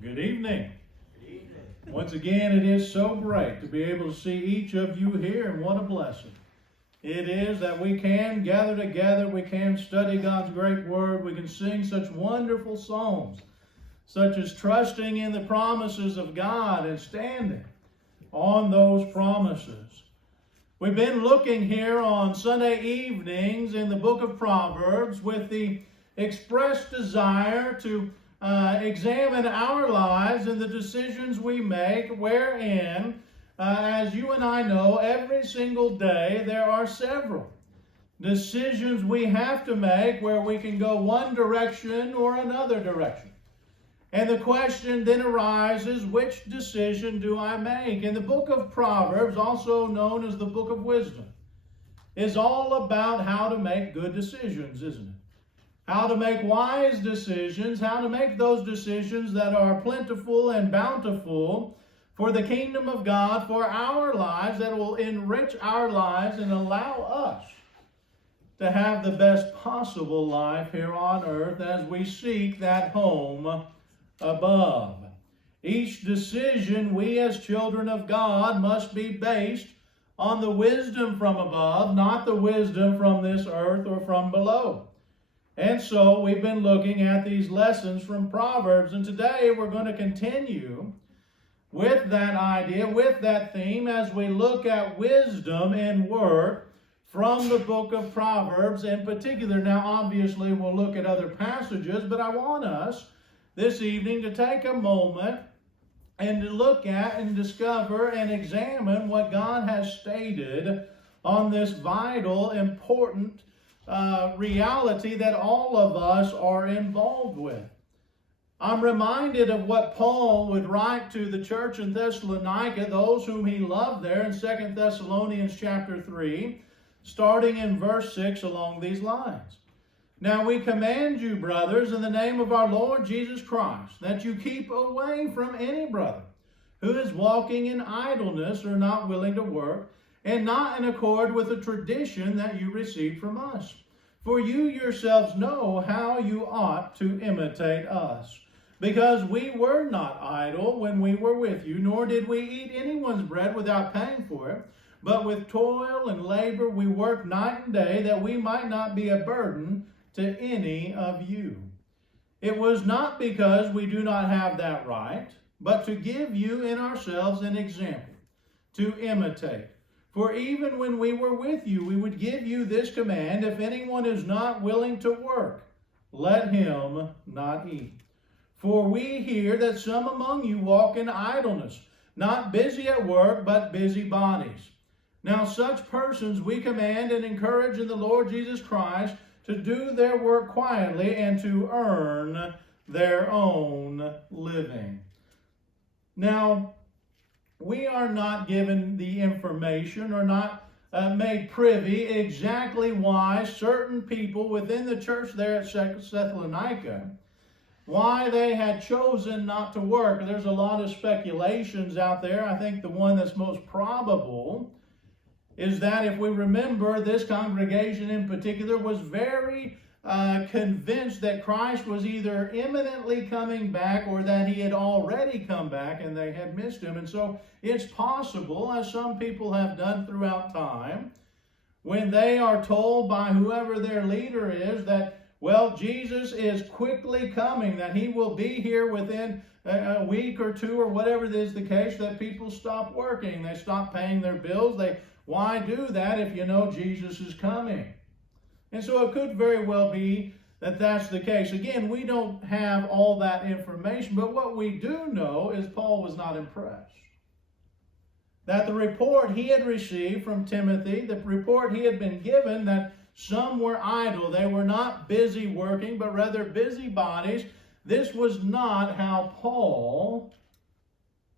Good evening. Good evening. Once again, it is so great to be able to see each of you here, and what a blessing it is that we can gather together, we can study God's great word, we can sing such wonderful songs, such as trusting in the promises of God and standing on those promises. We've been looking here on Sunday evenings in the Book of Proverbs with the expressed desire to examine our lives and the decisions we make, wherein, as you and I know, every single day there are several decisions we have to make where we can go one direction or another direction. And the question then arises, which decision do I make? And the Book of Proverbs, also known as the Book of Wisdom, is all about how to make good decisions, isn't it? How to make wise decisions, how to make those decisions that are plentiful and bountiful for the kingdom of God, for our lives, that will enrich our lives and allow us to have the best possible life here on earth as we seek that home above. Each decision we as children of God must be based on the wisdom from above, not the wisdom from this earth or from below. And so we've been looking at these lessons from Proverbs, and today we're going to continue with that idea, with that theme, as we look at wisdom and work from the book of Proverbs in particular. Now, obviously, we'll look at other passages, but I want us this evening to take a moment and to look at and discover and examine what God has stated on this vital, important reality that all of us are involved with. I'm reminded of what Paul would write to the church in Thessalonica, those whom he loved there in 2 Thessalonians chapter 3, starting in verse 6 along these lines. Now we command you, brothers, in the name of our Lord Jesus Christ, that you keep away from any brother who is walking in idleness or not willing to work, and not in accord with the tradition that you received from us. For you yourselves know how you ought to imitate us. Because we were not idle when we were with you, nor did we eat anyone's bread without paying for it. But with toil and labor we worked night and day, that we might not be a burden to any of you. It was not because we do not have that right, but to give you in ourselves an example, to imitate. For even when we were with you, we would give you this command: if anyone is not willing to work, let him not eat. For we hear that some among you walk in idleness, not busy at work, but busybodies. Now such persons we command and encourage in the Lord Jesus Christ to do their work quietly and to earn their own living. Now, we are not given the information or not made privy exactly why certain people within the church there at Thessalonica, why they had chosen not to work. There's a lot of speculations out there. I think the one that's most probable is that, if we remember, this congregation in particular was very convinced that Christ was either imminently coming back or that he had already come back and they had missed him. And so it's possible, as some people have done throughout time, when they are told by whoever their leader is that, well, Jesus is quickly coming, that he will be here within a week or two or whatever is the case, that people stop working. They stop paying their bills. Why do that if you know Jesus is coming? And so it could very well be that that's the case. Again, we don't have all that information, but what we do know is Paul was not impressed. That the report he had received from Timothy, the report he had been given, that some were idle, they were not busy working, but rather busybodies, this was not how Paul,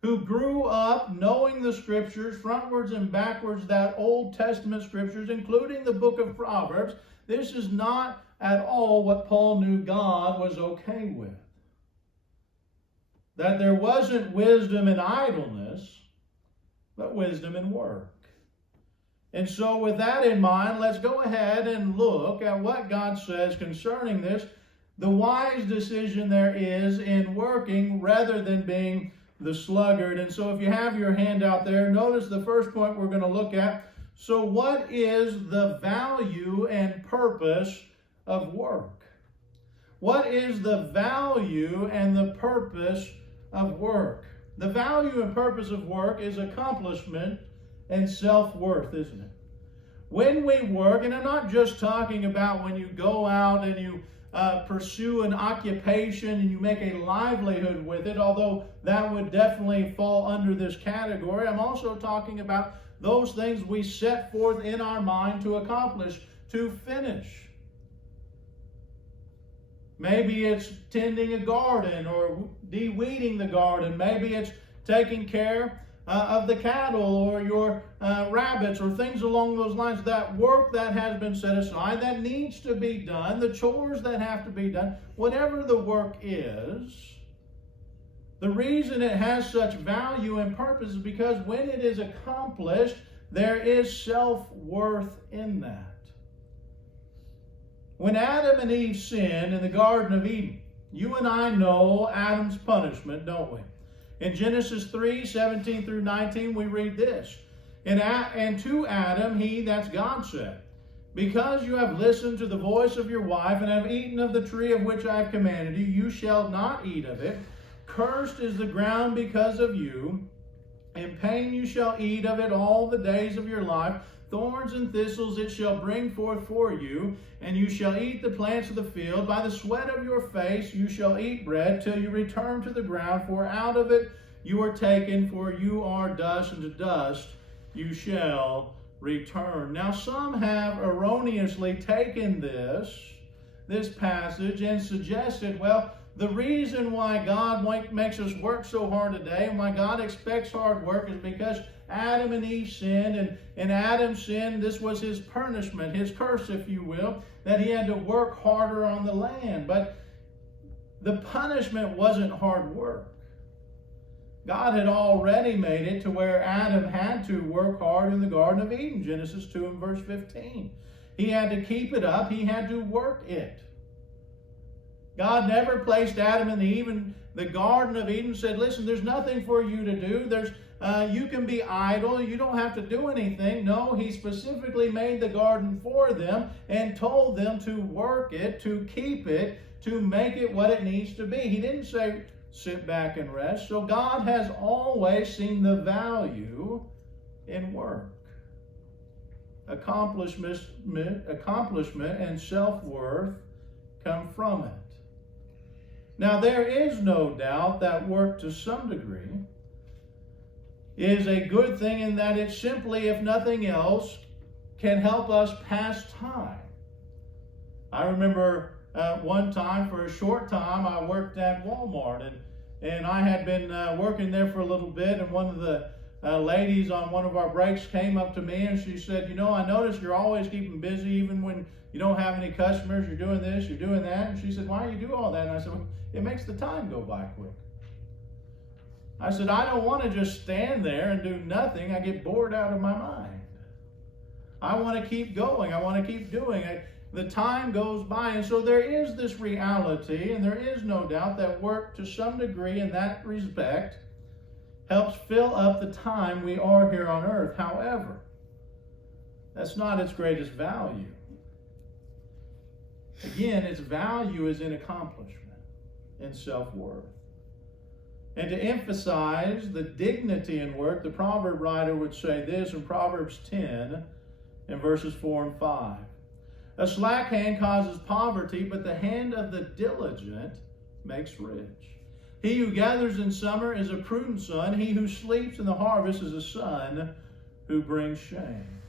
who grew up knowing the Scriptures frontwards and backwards, that Old Testament Scriptures, including the book of Proverbs, this is not at all what Paul knew God was okay with. That there wasn't wisdom in idleness, but wisdom in work. And so with that in mind, let's go ahead and look at what God says concerning this the wise decision there is in working rather than being the sluggard. And so if you have your handout there, notice the first point we're going to look at. So what is the value and purpose of work? What is the value and the purpose of work? The value and purpose of work is accomplishment and self-worth, isn't it? When we work, and I'm not just talking about when you go out and you pursue an occupation and you make a livelihood with it, although that would definitely fall under this category. I'm also talking about those things we set forth in our mind to accomplish, to finish. Maybe it's tending a garden or de-weeding the garden. Maybe it's taking care of the cattle or your rabbits or things along those lines. That work that has been set aside, that needs to be done, the chores that have to be done, whatever the work is, the reason it has such value and purpose is because when it is accomplished, there is self-worth in that. When Adam and Eve sinned in the Garden of Eden, you and I know Adam's punishment, don't we? In Genesis 3:17 through 19, we read this. And to Adam, that's God said, because you have listened to the voice of your wife and have eaten of the tree of which I have commanded you, you shall not eat of it. Cursed is the ground because of you. In pain you shall eat of it all the days of your life. Thorns and thistles it shall bring forth for you, and you shall eat the plants of the field. By the sweat of your face you shall eat bread till you return to the ground, for out of it you are taken, for you are dust, and to dust you shall return. Now some have erroneously taken this passage and suggested, well, the reason why God makes us work so hard today and why God expects hard work is because Adam and Eve sinned, and Adam sinned. This was his punishment, his curse, if you will, that he had to work harder on the land. But the punishment wasn't hard work. God had already made it to where Adam had to work hard in the Garden of Eden, Genesis 2 and verse 15. He had to keep it up. He had to work it. God never placed Adam and Eve in the Garden of Eden and said, listen, there's nothing for you to do. You can be idle. You don't have to do anything. No, he specifically made the garden for them and told them to work it, to keep it, to make it what it needs to be. He didn't say, sit back and rest. So God has always seen the value in work. Accomplishment and self-worth come from it. Now, there is no doubt that work to some degree is a good thing in that it simply, if nothing else, can help us pass time. I remember one time, for a short time, I worked at Walmart, and I had been working there for a little bit, and one of the ladies on one of our breaks came up to me and she said, I noticed you're always keeping busy even when you don't have any customers. You're doing this, you're doing that. And she said, why do you do all that? And I said, well, it makes the time go by quick. I said, I don't want to just stand there and do nothing. I get bored out of my mind. I want to keep going. I want to keep doing it. The time goes by. And so there is this reality, and there is no doubt that work to some degree in that respect helps fill up the time we are here on earth. However, that's not its greatest value. Again, its value is in accomplishment and self-worth. And to emphasize the dignity in work, the proverb writer would say this in Proverbs 10 and verses 4 and 5. A slack hand causes poverty, but the hand of the diligent makes rich. He who gathers in summer is a prudent son. He who sleeps in the harvest is a son who brings shame.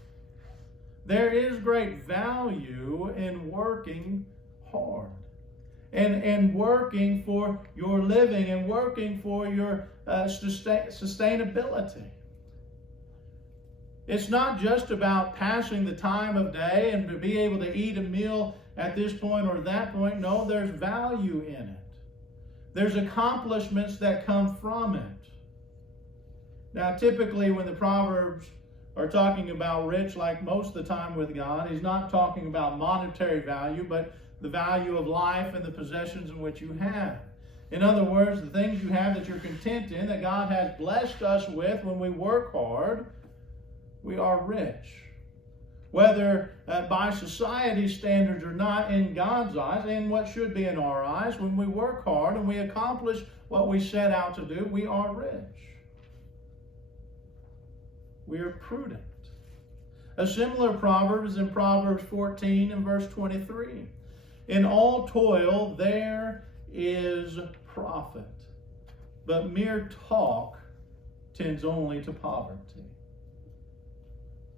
There is great value in working hard. And working for your living and working for your sustainability. It's not just about passing the time of day and to be able to eat a meal at this point or that point. No, there's value in it. There's accomplishments that come from it. Now, typically when the Proverbs are talking about rich, like most of the time with God, he's not talking about monetary value, but the value of life and the possessions in which you have. In other words, the things you have that you're content in, that God has blessed us with when we work hard, we are rich. Whether by society's standards or not, in God's eyes, and what should be in our eyes, when we work hard and we accomplish what we set out to do, we are rich. We are prudent. A similar proverb is in Proverbs 14 and verse 23. In all toil there is profit, but mere talk tends only to poverty.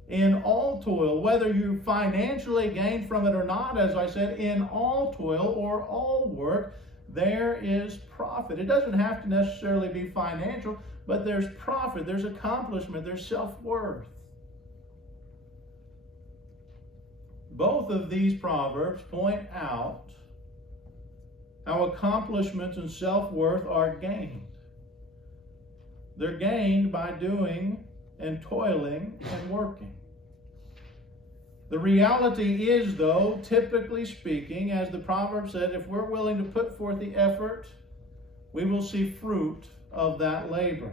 In all toil, whether you financially gain from it or not, as I said, in all toil or all work, there is profit. It doesn't have to necessarily be financial, but there's profit, there's accomplishment, there's self-worth. Both of these proverbs point out how accomplishments and self-worth are gained. They're gained by doing and toiling and working. The reality is, though, typically speaking, as the proverb said, if we're willing to put forth the effort, we will see fruit of that labor.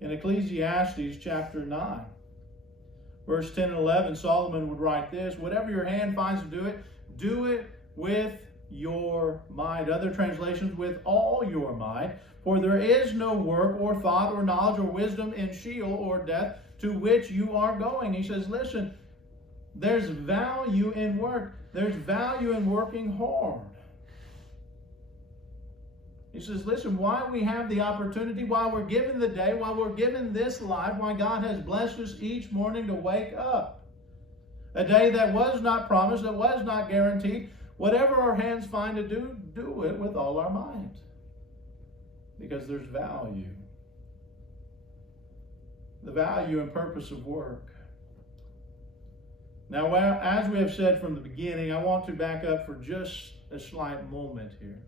In Ecclesiastes chapter 9, verse 10 and 11, Solomon would write this: whatever your hand finds to do it with your might. Other translations, with all your might. For there is no work or thought or knowledge or wisdom in Sheol or death to which you are going. He says, listen, there's value in work. There's value in working hard. He says, listen, while we have the opportunity, while we're given the day, while we're given this life, why God has blessed us each morning to wake up. A day that was not promised, that was not guaranteed. Whatever our hands find to do, do it with all our might. Because there's value. The value and purpose of work. Now, as we have said from the beginning, I want to back up for just a slight moment here.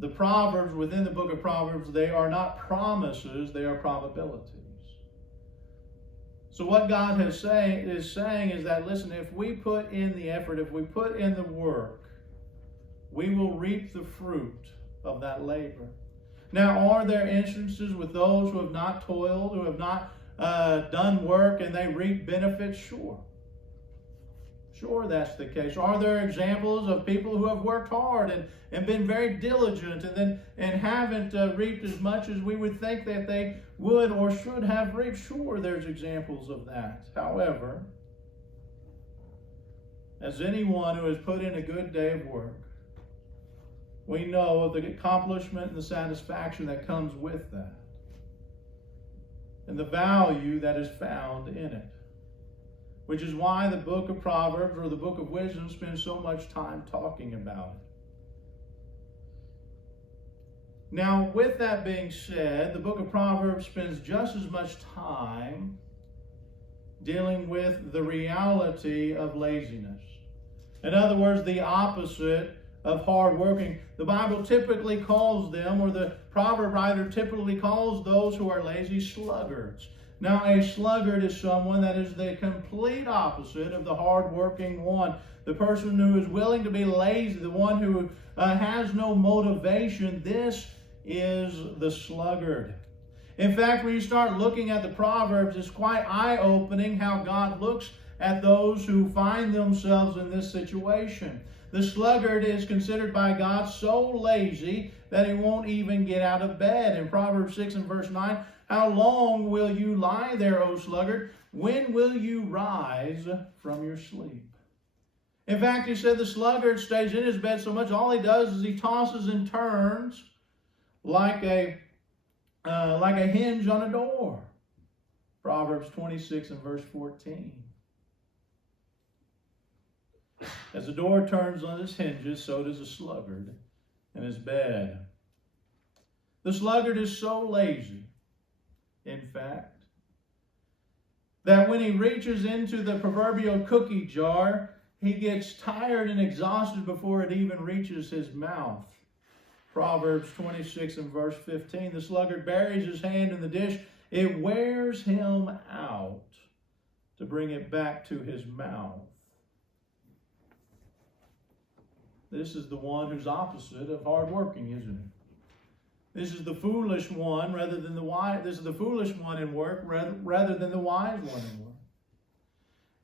The Proverbs within the book of Proverbs, they are not promises, they are probabilities. So what God is saying is that, listen, if we put in the effort, if we put in the work, we will reap the fruit of that labor. Now, are there instances with those who have not toiled, who have not done work, and they reap benefits? Sure. Sure, that's the case. Are there examples of people who have worked hard and been very diligent and haven't reaped as much as we would think that they would or should have reaped? Sure, there's examples of that. However, as anyone who has put in a good day of work, we know of the accomplishment and the satisfaction that comes with that, and the value that is found in it. Which is why the book of Proverbs or the book of wisdom spends so much time talking about it. Now, with that being said, the book of Proverbs spends just as much time dealing with the reality of laziness. In other words, the opposite of hard working. The Bible typically calls them, or the proverb writer typically calls those who are lazy, sluggards. Now, a sluggard is someone that is the complete opposite of the hard-working one. The person who is willing to be lazy, the one who has no motivation. This is the sluggard. In fact, when you start looking at the Proverbs, it's quite eye-opening how God looks at those who find themselves in this situation. The sluggard is considered by God so lazy that he won't even get out of bed. In Proverbs 6 and verse 9, how long will you lie there, O sluggard? When will you rise from your sleep? In fact, he said the sluggard stays in his bed so much, all he does is he tosses and turns like a hinge on a door. Proverbs 26 and verse 14. As the door turns on its hinges, so does a sluggard in his bed. The sluggard is so lazy, in fact, that when he reaches into the proverbial cookie jar, he gets tired and exhausted before it even reaches his mouth. Proverbs 26 and verse 15, the sluggard buries his hand in the dish It wears him out to bring it back to his mouth. This is the one who's opposite of hardworking, isn't it? This is the foolish one rather than the wise. This is the foolish one in work rather than the wise one in work.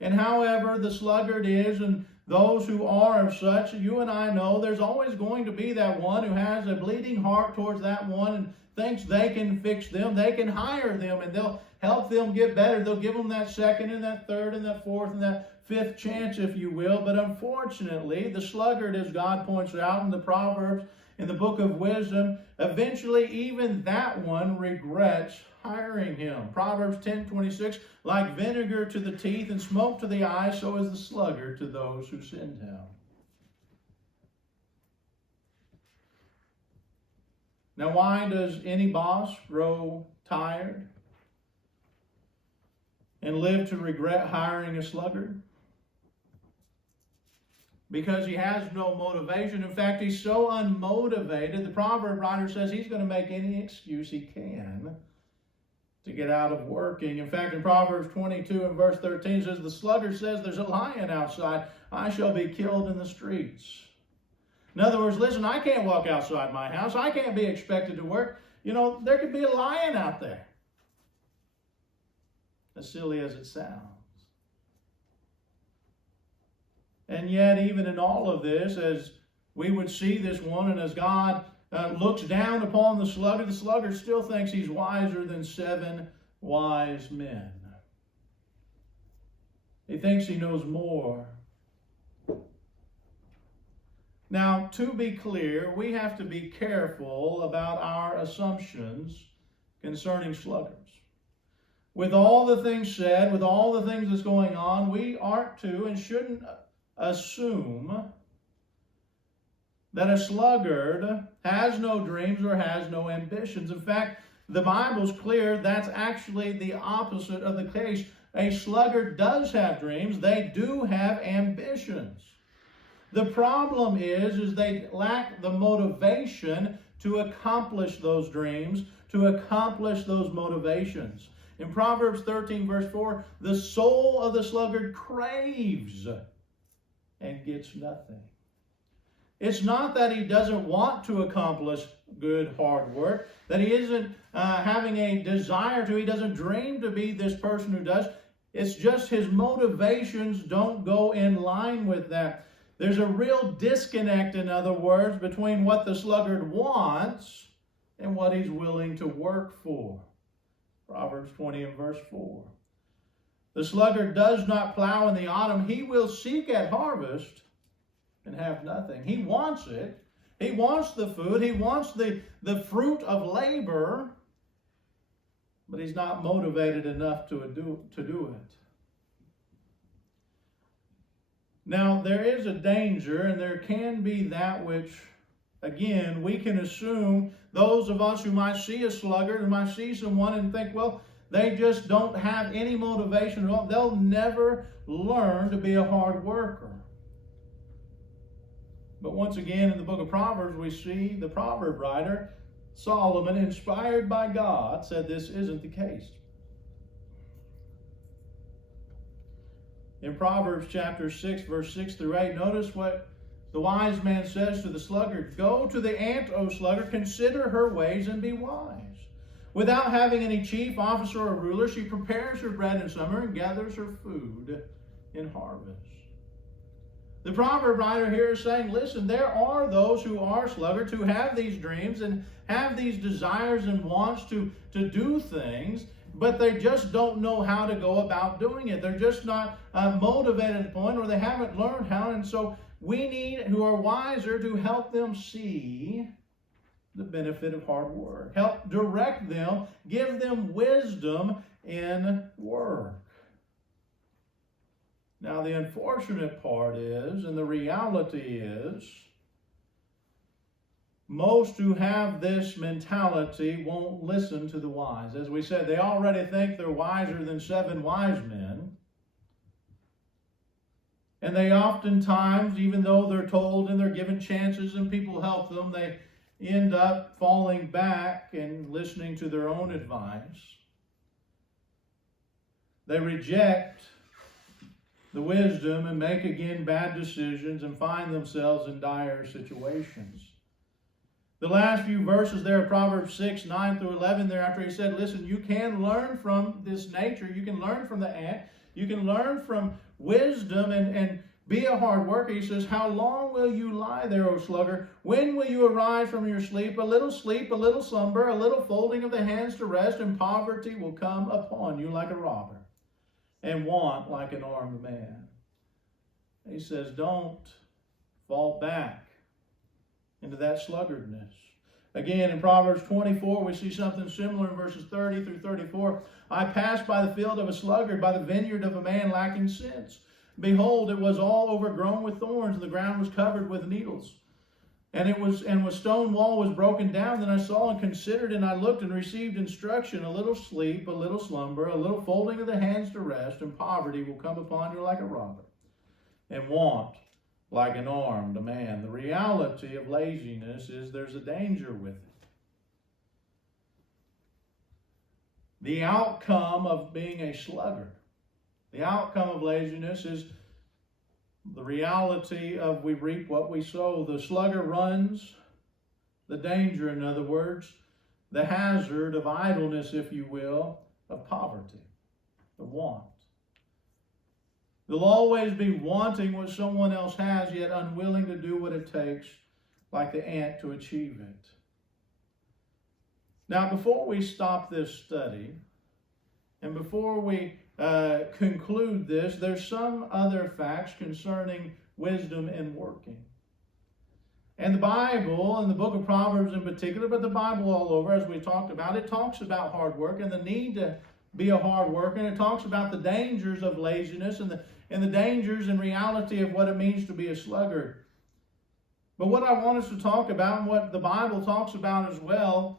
And however the sluggard is, and those who are of such, you and I know there's always going to be that one who has a bleeding heart towards that one and thinks they can fix them. They can hire them and they'll help them get better. They'll give them that second and that third and that fourth and that fifth chance, if you will. But unfortunately, the sluggard, as God points out in the Proverbs, in the Book of Wisdom, eventually even that one regrets hiring him. Proverbs 10:26, like vinegar to the teeth and smoke to the eyes, so is the sluggard to those who send him. Now, why does any boss grow tired and live to regret hiring a sluggard? Because he has no motivation. In fact, he's so unmotivated, the proverb writer says he's going to make any excuse he can to get out of working. In fact, in Proverbs 22 and verse 13, it says, the sluggard says, there's a lion outside. I shall be killed in the streets. In other words, listen, I can't walk outside my house. I can't be expected to work. You know, there could be a lion out there. As silly as it sounds. And yet, even in all of this, as we would see this one, and as God looks down upon the sluggard still thinks he's wiser than 7 wise men. He thinks he knows more. Now, to be clear, we have to be careful about our assumptions concerning sluggards. With all the things said, with all the things that's going on, we aren't to and shouldn't assume that a sluggard has no dreams or has no ambitions. In fact, the Bible's clear that's actually the opposite of the case. A sluggard does have dreams. They do have ambitions. The problem is they lack the motivation to accomplish those dreams, to accomplish those motivations. In Proverbs 13, verse 4, the soul of the sluggard craves and gets nothing. It's not that he doesn't want to accomplish good, hard work, that he isn't having a desire to, he doesn't dream to be this person who does. It's just his motivations don't go in line with that. There's a real disconnect, in other words, between what the sluggard wants and what he's willing to work for. Proverbs 20 and verse 4. The sluggard does not plow in the autumn. He will seek at harvest and have nothing. He wants it. He wants the food. He wants the fruit of labor, but he's not motivated enough to do it. Now, there is a danger, and there can be that which, again, we can assume those of us who might see a sluggard, who might see someone and think, well, they just don't have any motivation at all. They'll never learn to be a hard worker. But once again, in the book of Proverbs, we see the proverb writer, Solomon, inspired by God, said this isn't the case. In Proverbs chapter 6, verse 6 through 8, notice what the wise man says to the sluggard. Go to the ant, O sluggard, consider her ways and be wise. Without having any chief, officer, or ruler, she prepares her bread in summer and gathers her food in harvest. The proverb writer here is saying, listen, there are those who are sluggards, who have these dreams and have these desires and wants to do things, but they just don't know how to go about doing it. They're just not motivated at the point, or they haven't learned how. And so we need, who are wiser, to help them see the benefit of hard work. Help direct them, give them wisdom in work. Now, the unfortunate part is, and the reality is, most who have this mentality won't listen to the wise. As we said, they already think they're wiser than 7 wise men. And they oftentimes, even though they're told and they're given chances and people help them, they end up falling back and listening to their own advice. They reject the wisdom and make again bad decisions and find themselves in dire situations. The last few verses there of Proverbs 6, 9 through 11 there, after he said, listen, you can learn from this nature. You can learn from the ant. You can learn from wisdom and be a hard worker. He says, how long will you lie there, O sluggard? When will you arise from your sleep? A little slumber, a little folding of the hands to rest, and poverty will come upon you like a robber, and want like an armed man. He says, don't fall back into that sluggardness. Again, in Proverbs 24, we see something similar in verses 30 through 34. I passed by the field of a sluggard, by the vineyard of a man lacking sense. Behold, it was all overgrown with thorns, and the ground was covered with needles. And the stone wall was broken down. Then I saw and considered, and I looked and received instruction. A little sleep, a little slumber, a little folding of the hands to rest, and poverty will come upon you like a robber, and want like an armed man. The reality of laziness is there's a danger with it. The outcome of being a sluggard, the outcome of laziness is the reality of we reap what we sow. The sluggard runs the danger, in other words, the hazard of idleness, if you will, of poverty, of want. They'll always be wanting what someone else has, yet unwilling to do what it takes, like the ant, to achieve it. Now, before we stop this study, and before we conclude this, there's some other facts concerning wisdom and working. And the Bible, and the Book of Proverbs in particular, but the Bible all over, as we talked about, it talks about hard work and the need to be a hard worker, and it talks about the dangers of laziness and the dangers and reality of what it means to be a sluggard. But what I want us to talk about, and what the Bible talks about as well,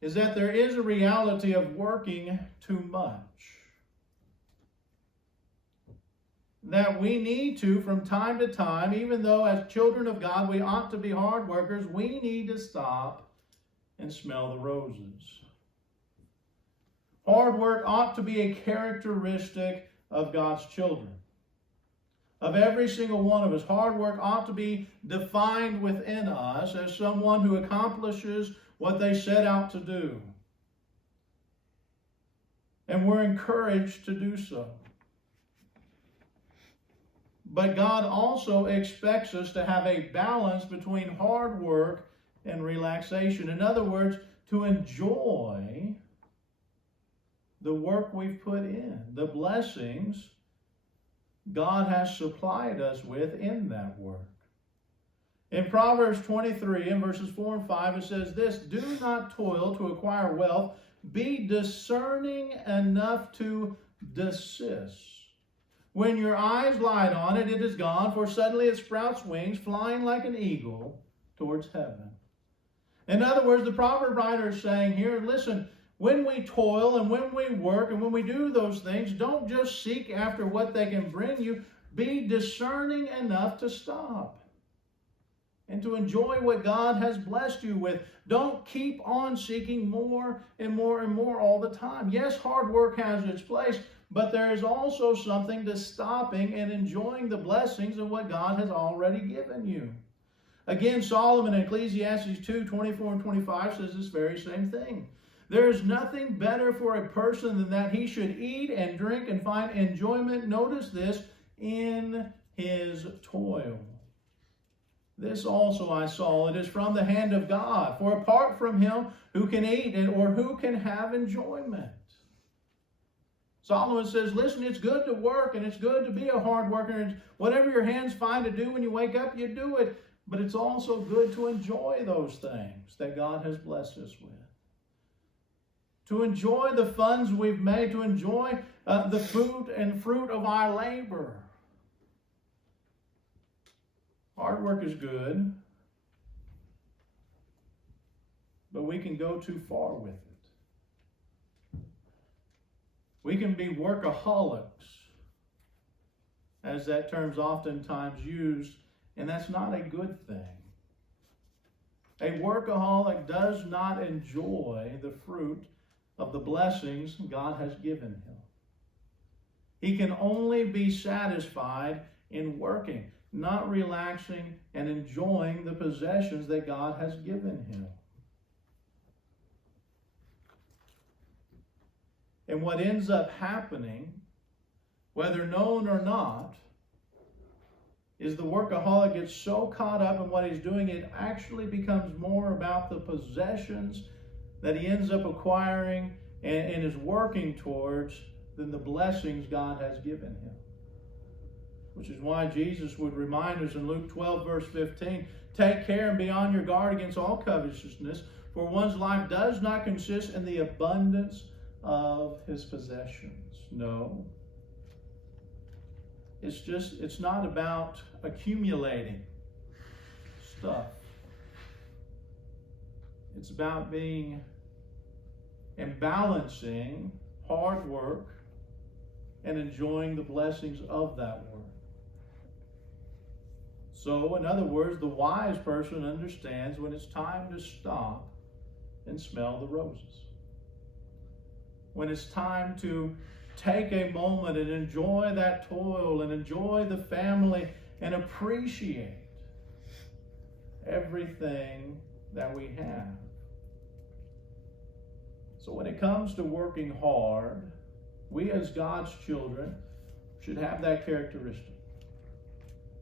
is that there is a reality of working too much. That we need to, from time to time, even though as children of God we ought to be hard workers, we need to stop and smell the roses. Hard work ought to be a characteristic of God's children. Of every single one of us, hard work ought to be defined within us as someone who accomplishes what they set out to do. And we're encouraged to do so. But God also expects us to have a balance between hard work and relaxation. In other words, to enjoy the work we've put in, the blessings God has supplied us with in that work. In Proverbs 23, in verses 4 and 5, it says this, do not toil to acquire wealth, be discerning enough to desist. When your eyes light on it, it is gone, for suddenly it sprouts wings, flying like an eagle towards heaven. In other words, the proverb writer is saying here, listen, when we toil and when we work and when we do those things, don't just seek after what they can bring you. Be discerning enough to stop and to enjoy what God has blessed you with. Don't keep on seeking more and more and more all the time. Yes, hard work has its place, but there is also something to stopping and enjoying the blessings of what God has already given you. Again, Solomon in Ecclesiastes 2, 24 and 25 says this very same thing. There is nothing better for a person than that he should eat and drink and find enjoyment, notice this, in his toil. This also I saw, it is from the hand of God. For apart from him, who can eat or who can have enjoyment? Solomon says, listen, it's good to work and it's good to be a hard worker. And whatever your hands find to do when you wake up, you do it. But it's also good to enjoy those things that God has blessed us with. To enjoy the funds we've made, to enjoy the fruit of our labor. Hard work is good, but we can go too far with it. We can be workaholics, as that term's oftentimes used, and that's not a good thing. A workaholic does not enjoy the fruit of the blessings God has given him. He can only be satisfied in working, not relaxing and enjoying the possessions that God has given him. And what ends up happening, whether known or not, is the workaholic gets so caught up in what he's doing, it actually becomes more about the possessions that he ends up acquiring and is working towards than the blessings God has given him. Which is why Jesus would remind us in Luke 12, verse 15, take care and be on your guard against all covetousness, for one's life does not consist in the abundance of his possessions. No. It's not about accumulating stuff. It's about being and balancing hard work and enjoying the blessings of that work. So, in other words, the wise person understands when it's time to stop and smell the roses. When it's time to take a moment and enjoy that toil and enjoy the family and appreciate everything that we have. So when it comes to working hard, we as God's children should have that characteristic.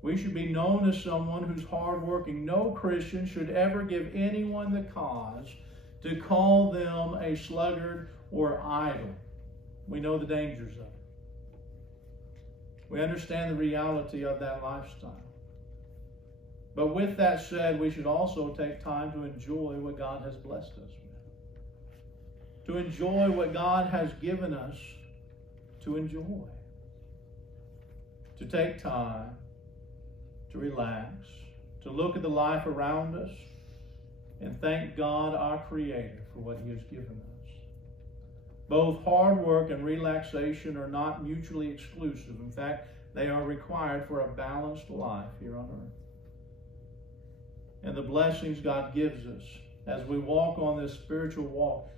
We should be known as someone who's hardworking. No Christian should ever give anyone the cause to call them a sluggard or idle. We know the dangers of it. We understand the reality of that lifestyle. But with that said, we should also take time to enjoy what God has blessed us with. To enjoy what God has given us to enjoy. To take time to relax, to look at the life around us, and thank God, our Creator, for what He has given us. Both hard work and relaxation are not mutually exclusive. In fact, they are required for a balanced life here on earth. And the blessings God gives us as we walk on this spiritual walk,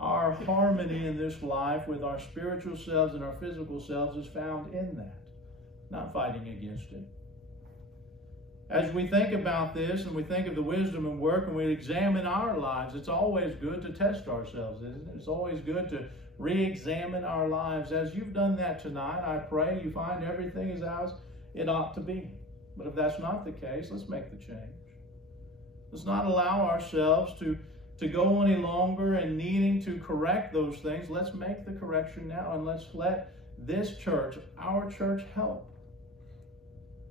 our harmony in this life with our spiritual selves and our physical selves is found in that, not fighting against it. As we think about this and we think of the wisdom and work and we examine our lives, it's always good to test ourselves, isn't it? It's always good to re-examine our lives. As you've done that tonight, I pray you find everything is as it ought to be. But if that's not the case, let's make the change. Let's not allow ourselves to go any longer in needing to correct those things. Let's make the correction now, and let's let this church, our church, help.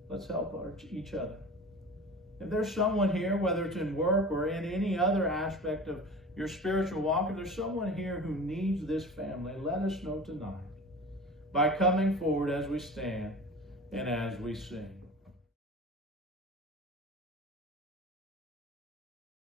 Let's help each other. If there's someone here, whether it's in work or in any other aspect of your spiritual walk, if there's someone here who needs this family, let us know tonight by coming forward as we stand and as we sing.